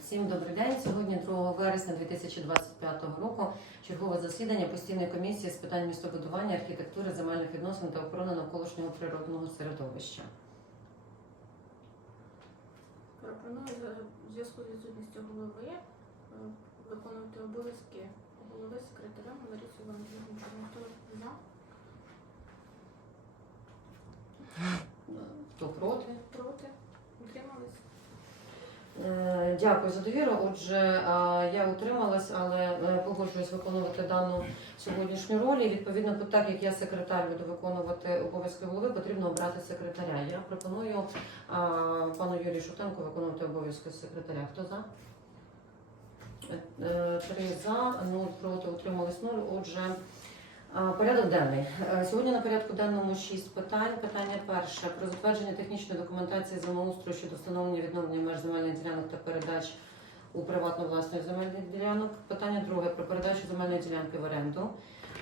Всім добрий день. Сьогодні 2 вересня 2025 року чергове засідання постійної комісії з питань містобудування, архітектури, земельних відносин та охорони навколишнього природного середовища. Пропоную в зв'язку з відсутністю голови е, виконувати обов'язки голови секретаря. Хто за? Хто проти? Проти? Утримались? Е, Дякую за довіру. Отже, е, я утрималась, але е, погоджуюсь виконувати дану сьогоднішню роль. І відповідно, так як я секретар буду виконувати обов'язки голови, потрібно обрати секретаря. Я пропоную пану Юрію Шутенку виконувати обов'язки секретаря. Хто за? Три за, нуль проти, утримались нуль. Отже, порядок денний. Е, Сьогодні на порядку денному шість питань. Питання перше про затвердження технічної документації землеустрою щодо встановлення відновлення меж земельних ділянок та передач у приватну власність земельних ділянок. Питання друге про передачу земельної ділянки в оренду.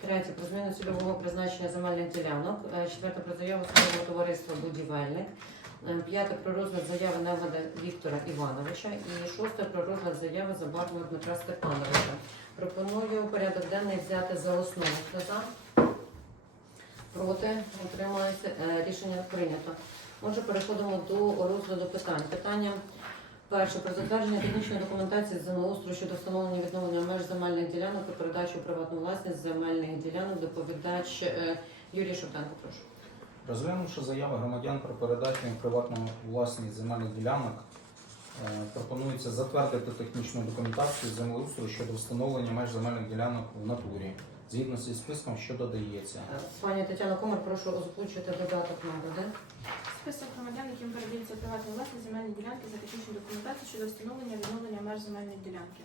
Третє про зміну цільового призначення земельних ділянок. Е, Четверте про заяву свого товариства Будівельник. Е, П'яте про розгляд заяви Невгада Віктора Івановича. І шосте про розгляд заяви Забарного Дмитра Степановича. Пропоную порядок денний взяти за основу. За? Проти? Утрималися? Е, Рішення прийнято. Отже, переходимо до розгляду питань. Питання перше про затвердження технічної документації з землеустрою щодо встановлення відновлення меж земельних ділянок та передачу приватну власність земельних ділянок. Доповідач е, Юрій Шевченко, прошу. Розглянувши заяви громадян про передачу їм приватну власність земельних ділянок, е, пропонується затвердити технічну документацію землеустрою щодо встановлення меж земельних ділянок в натурі, згідно зі списком, що додається. Е, Пані Тетяна Комар, прошу озвучити додаток номер один. Список громадян, яким передаються приватні власні земельні ділянки за технічну документацію щодо встановлення відновлення меж земельної ділянки.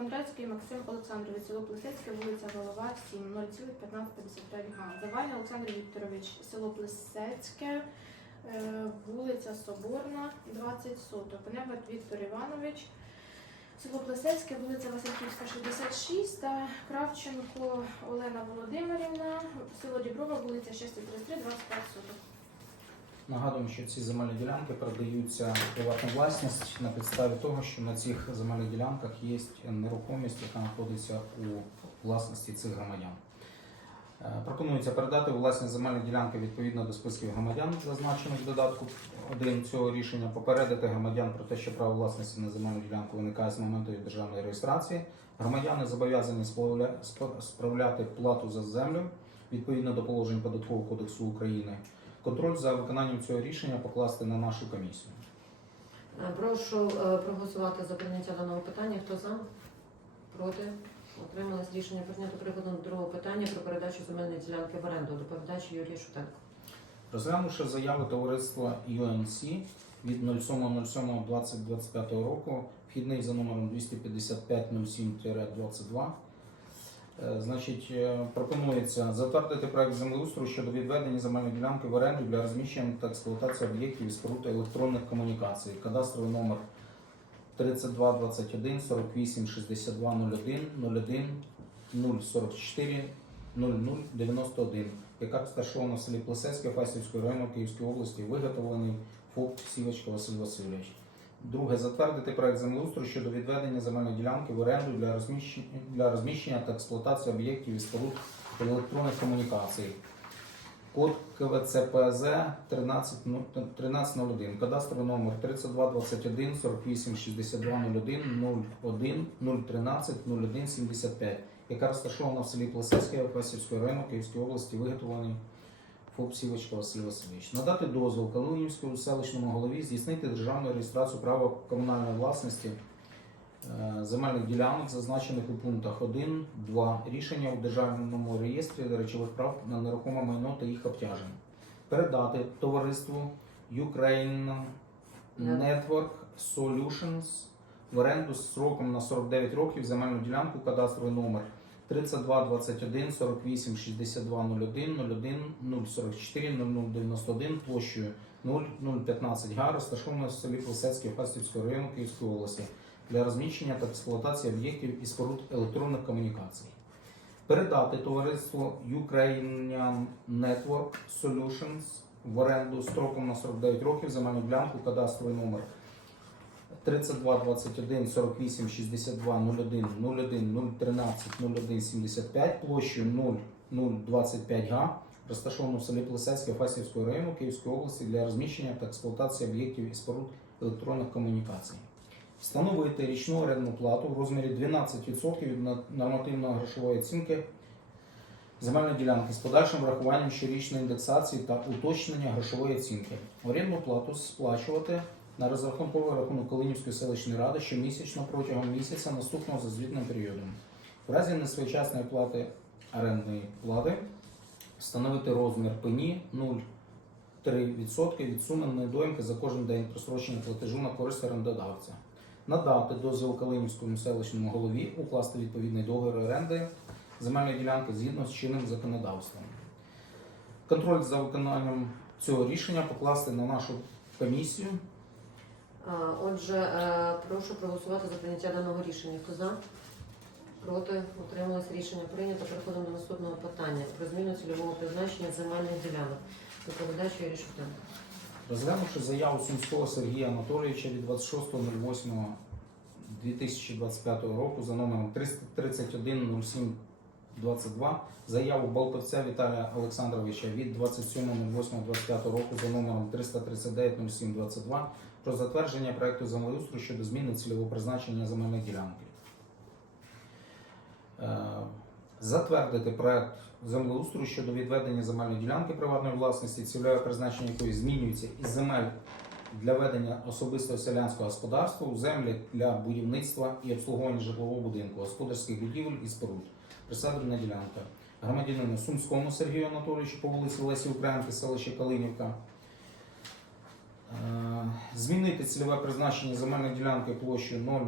Кондрацький Максим Олександрович, село Плесецьке, вулиця Голова, 7, 0,1555 га. Завальний Олександр Вікторович, село Плесецьке, е, вулиця Соборна, 20 соток. Невод Віктор Іванович, село Плесецьке, вулиця Васильківська, 66 та Кравченко Олена Володимирівна, село Діброва, вулиця 633, 25 соток. Нагадуємо, що ці земельні ділянки передаються в приватну власність на підставі того, що на цих земельних ділянках є нерухомість, яка знаходиться у власності цих громадян. Е, Пропонується передати власність земельні ділянки відповідно до списків громадян, зазначених в додатку 1 цього рішення, попередити громадян про те, що право власності на земельну ділянку виникає з моменту державної реєстрації. Громадяни зобов'язані справляти плату за землю відповідно до положень Податкового кодексу України. Контроль за виконанням цього рішення покласти на нашу комісію. Е, Прошу е, проголосувати за прийняття даного питання. Хто за? Проти? Утрималось рішення прийнято. Переходимо до другого питання про передачу земельної ділянки в оренду. Доповідач Юрій Шутенко. Розглянувши заяву товариства UNC від 07.07.2025 року, вхідний за номером 25507-22, е, значить, е, пропонується затвердити проект землеустрою щодо відведення земельної ділянки в оренду для розміщення та експлуатації об'єктів і споруд електронних комунікацій. Кадастровий номер 3221 48 62 01 01 044 0091 яка розташована в селі Плесецьке Фастівського району Київської області, виготовлений ФОП Сівочка Василь Васильович. Друге, затвердити проект землеустрою щодо відведення земельної ділянки в оренду для розміщення, для розміщення та експлуатації об'єктів і споруд електронних комунікацій. Код КВЦПЗ 13 ну, 1301, кадастровий номер 3221 48 62 01 01 013 01 75 яка розташована в селі Плесецьке Фасівського району Київської області, виготовлений ФОП Василь Васильович. Надати дозвіл Калинівському селищному голові здійснити державну реєстрацію права комунальної власності е, земельних ділянок, зазначених у пунктах 1, 2 рішення у державному реєстрі речових прав на нерухоме майно та їх обтяжень. Передати товариству Ukraine Network Solutions в оренду з сроком на 49 років земельну ділянку кадастровий номер 32 21 48 62 01 01 044 0091 площею 0015 га, розташована в селі Плесецьке Фастівського району Київської області для розміщення та експлуатації об'єктів і споруд електронних комунікацій. Передати товариству Ukrainian Network Solutions в оренду строком на 49 років земельну ділянку кадастровий номер 32 21 48 62 01 01 013 01 75 площею 0025 га, розташовано в селі Плесецьке Фасівського району Київської області для розміщення та експлуатації об'єктів і споруд електронних комунікацій. Встановити річну орендну плату в розмірі 12% від нормативно-грошової оцінки земельної ділянки з подальшим врахуванням щорічної індексації та уточнення грошової оцінки. Орендну плату сплачувати на розрахунковий рахунок Калинівської селищної ради щомісячно протягом місяця наступного за звітним періодом. В разі несвоєчасної плати орендної плати встановити розмір пені 0,3% від суми недоїмки за кожен день просрочення платежу на користь орендодавця. Надати дозвіл Калинівському селищному голові укласти відповідний договір оренди земельної ділянки згідно з чинним законодавством. Контроль за виконанням цього рішення покласти на нашу комісію. Отже, е, прошу проголосувати за прийняття даного рішення. Хто за? Проти? Утрималось рішення прийнято. Переходимо до наступного питання про зміну цільового призначення земельних ділянок. Доповідач Юрій Шутенко. Розглянувши заяву Сумського Сергія Анатолійовича від 26.08.2025 року за номером 331.07.22, заяву Болтовця Віталія Олександровича від 27.08.25 року за номером 339.07.22 про затвердження проекту землеустрою щодо зміни цільового призначення земельної ділянки. Е, Затвердити проект землеустрою щодо відведення земельної ділянки приватної власності, цільове призначення якої змінюється із земель для ведення особистого селянського господарства у землі для будівництва і обслуговування житлового будинку, господарських будівель і споруд. Присаджена ділянка громадянину Сумському Сергію Анатолійовичу по вулиці Лесі Українки, селище Калинівка. Е, Змінити цільове призначення земельної ділянки площею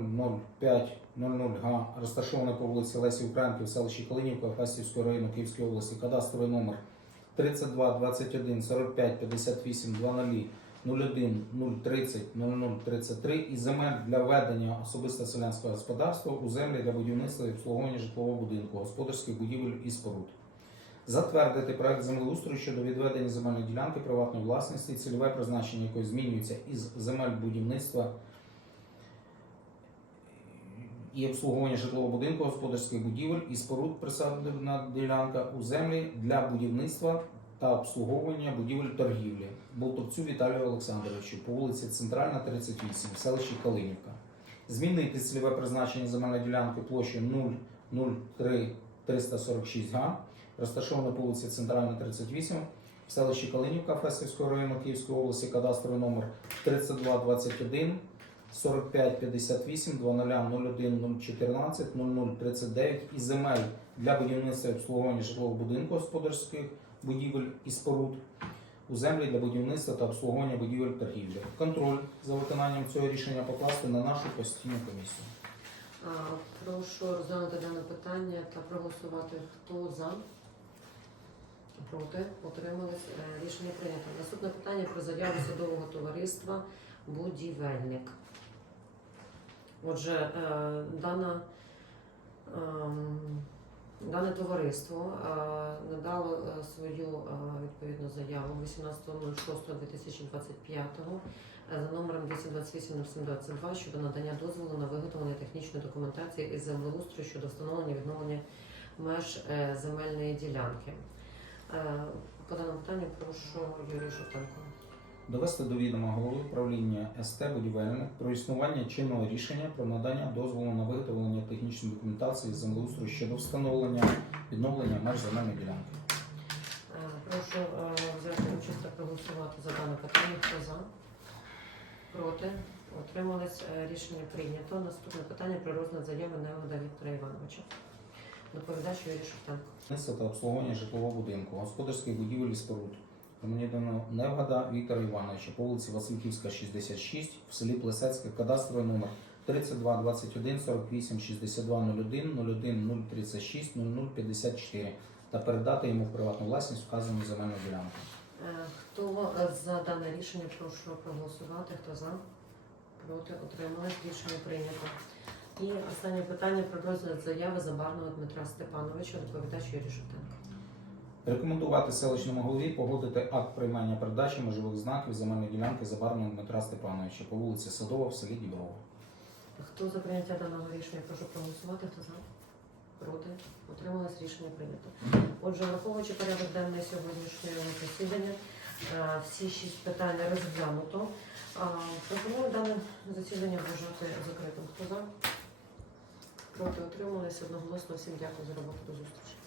00500 га, розташованої по вулиці Лесі Українки в селищі Калинівка Фастівського району Київської області, кадастровий номер 32 21 45 58 00 01 030 0033 і земель для ведення особисто селянського господарства у землі для будівництва і обслуговування житлового будинку, господарських будівель і споруд. Затвердити проект землеустрою щодо відведення земельної ділянки приватної власності, цільове призначення якої змінюється із земель будівництва і обслуговування житлового будинку, господарських будівель і споруд присадибна ділянка у землі для будівництва та обслуговування будівель торгівлі Болтовцю Віталію Олександровичу по вулиці Центральна, 38, в селищі Калинівка. Змінити цільове призначення земельної ділянки площею 00346 га, розташована по вулиці Центральна, 38, в селищі Калинівка Фесівського району Київської області, кадастровий номер 3221 45 58 0001 014 0039 і земель для будівництва і обслуговування житлового будинку господарських будівель і споруд у землі для будівництва та обслуговування будівель торгівлі. Контроль за виконанням цього рішення покласти на нашу постійну комісію. Прошу розглянути дане питання та проголосувати. Хто за? Проти? Утримались? Е, Рішення прийнято. Наступне питання про заяву садового товариства Будівельник. Отже, е, дана, ем, дане товариство е, надало е, свою е, відповідну заяву 18.06.2025 е, за номером 228.0722 щодо надання дозволу на виготовлення технічної документації із землеустрою щодо встановлення відновлення меж земельної ділянки. По даному питанню прошу Юрію Шевченко. Довести до відома голови управління СТ будівельник про існування чинного рішення про надання дозволу на виготовлення технічної документації землеустрою щодо встановлення відновлення меж земельної ділянки. Е, Прошу е, взяти участь та проголосувати за дане питання. Хто за? Проти? Утримались. Е, Рішення прийнято. Наступне питання про розгляд заяви Невода Віктора Івановича. Доповідач Юрій Шевченко. Будівництво та обслуговування житлового будинку, господарських будівель і споруд. Громадянину Невгада Віктора Івановича по вулиці Васильківська, 66, в селі Плесецьке, кадастровий номер 32 21 48 62 01 01 036 0054 та передати йому в приватну власність вказану земельну ділянку. Е, Хто за дане рішення, прошу проголосувати. Хто за? Проти? Утримались. Рішення прийнято. І останнє питання про розгляд заяви Забарного Дмитра Степановича. Доповідач Юрій Шевченко. Рекомендувати селищному голові погодити акт приймання передачі межових знаків земельної ділянки Забарного Дмитра Степановича по вулиці Садова в селі Діброво. Хто за прийняття даного рішення? Прошу проголосувати. Хто за? Проти? Утрималось рішення прийнято. Отже, враховуючи порядок денний сьогоднішнього засідання, е, всі шість питань розглянуто. Пропоную дане засідання вважати закритим. Хто за? Проти утримались одноголосно. Всім дякую за роботу. До зустрічі.